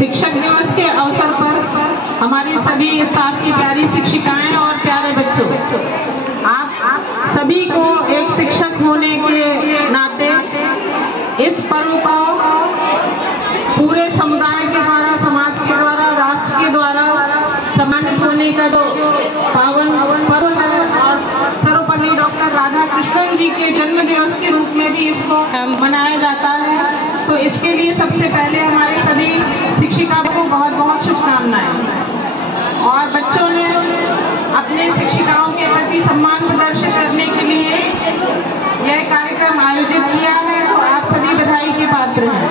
शिक्षक दिवस के अवसर पर हमारी सभी स्टाफ की प्यारी शिक्षिकाएं और प्यारे बच्चों, आप सभी को एक शिक्षक होने के नाते इस पर्व को पूरे समुदाय के द्वारा, समाज के द्वारा, राष्ट्र के द्वारा सम्मानित होने का जो पावन पर्व है और सर्वपल्ली डॉक्टर राधा कृष्णन जी के जन्म दिवस के रूप में भी इसको मनाया जाता है। तो इसके लिए सबसे पहले हमारे सभी शिक्षिकाओं को बहुत बहुत शुभकामनाएं। और बच्चों ने अपने शिक्षिकाओं के प्रति सम्मान प्रदर्शित करने के लिए यह कार्यक्रम आयोजित किया है, तो आप सभी बधाई के पात्र हैं।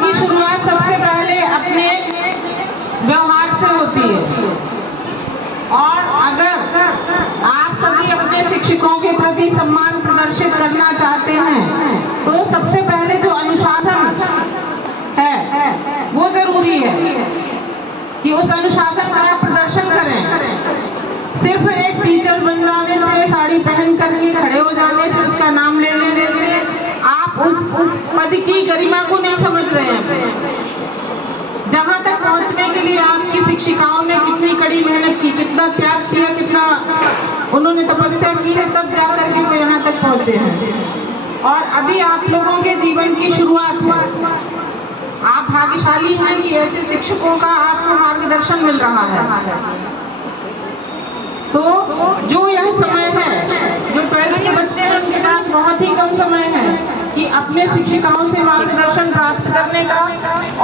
की शुरुआत सबसे पहले अपने व्यवहार से होती है, और अगर आप सभी अपने शिक्षकों के प्रति सम्मान प्रदर्शित करना चाहते हैं तो सबसे पहले जो अनुशासन है वो जरूरी है कि उस अनुशासन का आप प्रदर्शन करें। सिर्फ एक टीचर बन जाने से, साड़ी पहन करके खड़े हो जाने से, उसका नाम ले लेने से आप उस पद की गरिमा को नहीं समझ रहे हैं। जहाँ तक पहुँचने के लिए आपकी शिक्षिकाओं ने कितनी कड़ी मेहनत की, कितना त्याग किया, कितना उन्होंने तपस्या की है, तब जा करके वो यहाँ तक पहुँचे हैं। और अभी आप लोगों के जीवन की शुरुआत हुआ, आप भाग्यशाली हैं कि ऐसे शिक्षकों का आपको मार्गदर्शन मिल रहा है। तो जो यह समय है, जो 12th के बच्चे हैं उनके पास बहुत ही कम समय है कि अपने शिक्षिकाओं से मार्गदर्शन प्राप्त करने का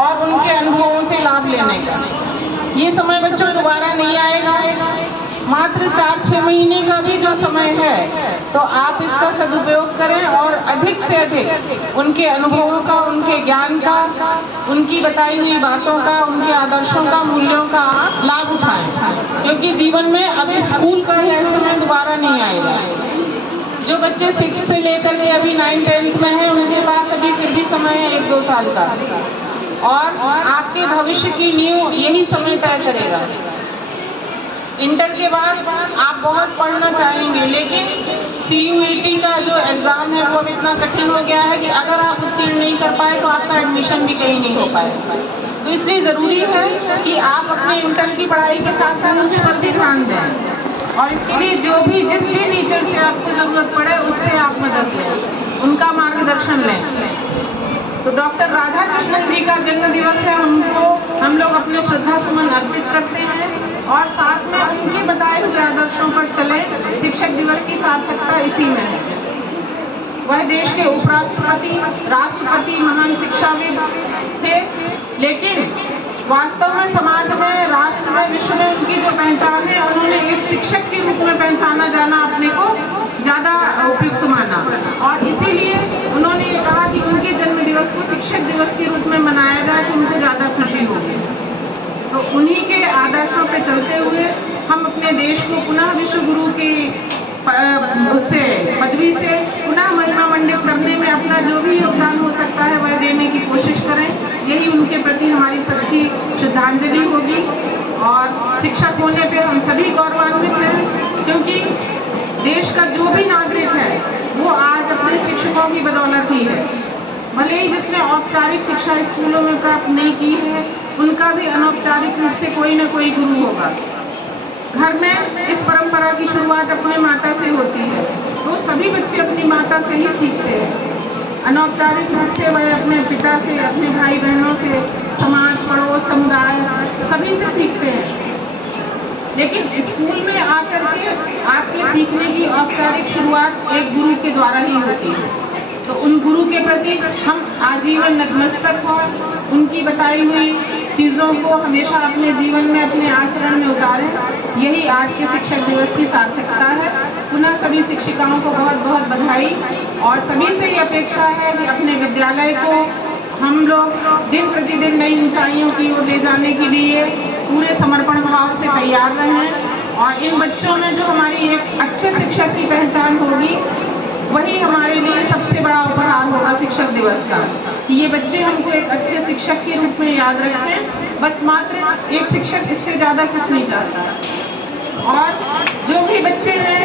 और उनके अनुभवों से लाभ लेने का। ये समय बच्चों दोबारा नहीं आएगा। मात्र 4-6 महीने का भी जो समय है, तो आप इसका सदुपयोग करें और अधिक से अधिक उनके अनुभवों का, उनके ज्ञान का, उनकी बताई हुई बातों का, उनके आदर्शों का, मूल्यों का लाभ उठाएं, क्योंकि जीवन में अब स्कूल का यह समय दोबारा नहीं आएगा। जो बच्चे 6th से लेकर के अभी 9th 10th में हैं, उनके पास अभी फिर भी समय है 1-2 साल का, और आपके भविष्य की नींव यही समय तय करेगा। इंटर के बाद आप बहुत पढ़ना चाहेंगे, लेकिन CUET का जो एग्ज़ाम है वो अब इतना कठिन हो गया है कि अगर आप उत्तीर्ण नहीं कर पाए तो आपका एडमिशन भी कहीं नहीं हो पाएगा। तो इसलिए ज़रूरी है कि आप अपने इंटर की पढ़ाई के साथ साथ उस पर भी ध्यान दें, और इसके लिए जिस भी टीचर से आपको ज़रूरत पड़े उससे आप मदद लें, उनका मार्गदर्शन लें। तो डॉक्टर राधा कृष्णन जी का जन्म दिवस है, हम लोग अपने श्रद्धा सुमन अर्पित करते हैं और साथ में उनके बताए हुए आदर्शों पर चले। शिक्षक दिवस की सार्थकता इसी में है। वह देश के उपराष्ट्रपति, राष्ट्रपति, महान शिक्षाविद थे, लेकिन वास्तव में समाज में, राष्ट्र में, विश्व में उनकी जो पहचान है, उन्होंने एक शिक्षक के रूप में पहचाना जाना अपने को ज़्यादा उपयुक्त माना, और इसीलिए उन्होंने ये कहा कि उनके जन्म दिवस को शिक्षक दिवस के रूप में मनाया जाए तो उनको ज़्यादा खुशी होगी। तो उन्हीं के आदर्शों पर चलते हुए हम अपने देश को पुनः विश्व गुरु की उससे पदवी से पुनः महिमा मंडित करने में अपना जो भी योगदान हो सकता है वह देने की कोशिश करें। यही उनके प्रति हमारी सच्ची श्रद्धांजलि होगी। और शिक्षक होने पे हम सभी गौरवान्वित हैं, क्योंकि देश का जो भी नागरिक है वो आज अपने शिक्षकों की बदौलत ही है। भले ही जिसने औपचारिक शिक्षा स्कूलों में प्राप्त नहीं की है, उनका भी अनौपचारिक रूप से कोई न कोई गुरु होगा। घर में इस परंपरा की शुरुआत अपने माता से होती है, तो सभी बच्चे अपनी माता से ही सीखते हैं। अनौपचारिक रूप से वह अपने पिता से, अपने भाई बहनों से, समाज, पड़ोस, समुदाय, सभी से सीखते हैं। लेकिन स्कूल में आकर के आपके सीखने की औपचारिक शुरुआत एक गुरु के द्वारा ही होती है। तो उन गुरु के प्रति हम आजीवन नतमस्तक हों, उनकी बताई हुई चीज़ों को हमेशा अपने जीवन में, अपने आचरण में उतारें। यही आज के शिक्षक दिवस की सार्थकता है। पुनः सभी शिक्षिकाओं को बहुत बहुत बधाई, और सभी से ये अपेक्षा है कि अपने विद्यालय को हम लोग दिन प्रतिदिन नई ऊंचाइयों की ओर ले जाने के लिए पूरे समर्पण भाव से तैयार रहें। और इन बच्चों में जो हमारी एक अच्छे शिक्षक की पहचान होगी, वही हमारे लिए सबसे बड़ा उपहार होगा शिक्षक दिवस का, कि ये बच्चे हमको एक अच्छे शिक्षक के रूप में याद रखें। बस मात्र एक शिक्षक, इससे ज़्यादा कुछ नहीं चाहता। और जो भी बच्चे हैं,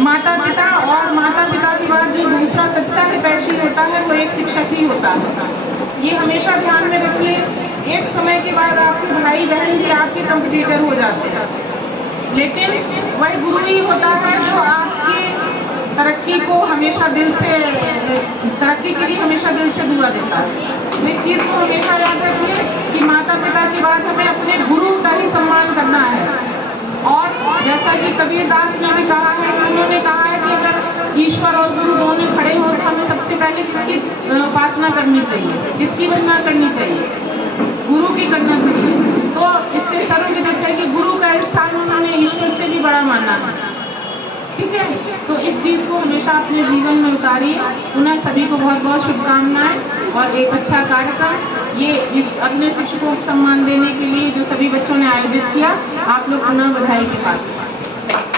माता पिता, और माता पिता के बाद जो दूसरा सच्चा हितैषी होता है वो एक शिक्षक ही होता है। ये हमेशा ध्यान में रखिए। एक समय के बाद आपके भाई बहन भी आपके कंपटीटर हो जाते हैं, लेकिन वह गुरु ही होता है जो आपकी तरक्की को हमेशा दिल से, तरक्की के लिए हमेशा दिल से दुआ देता है। तो इस चीज़ को हमेशा याद रखिए कि माता पिता के बाद हमें अपने गुरु का ही सम्मान करना है। और जैसा कि कबीर दास ने भी कहा है कि उन्होंने कहा है कि अगर ईश्वर और गुरु दोनों खड़े हो तो हमें सबसे पहले किसकी उपासना करनी चाहिए, किसकी वंदना करनी चाहिए? गुरु की करना चाहिए। तो इससे सर्वविदित है कि गुरु का स्थान उन्होंने ईश्वर से भी बड़ा माना है। ठीक है, तो इस चीज़ को हमेशा अपने जीवन में उतारिए। उन्हें सभी को बहुत बहुत शुभकामनाएं और एक अच्छा कार्यक्रम ये अपने शिक्षकों को सम्मान देने के लिए जो सभी बच्चों ने आयोजित किया, आप लोग पुनः बधाई के पात्र।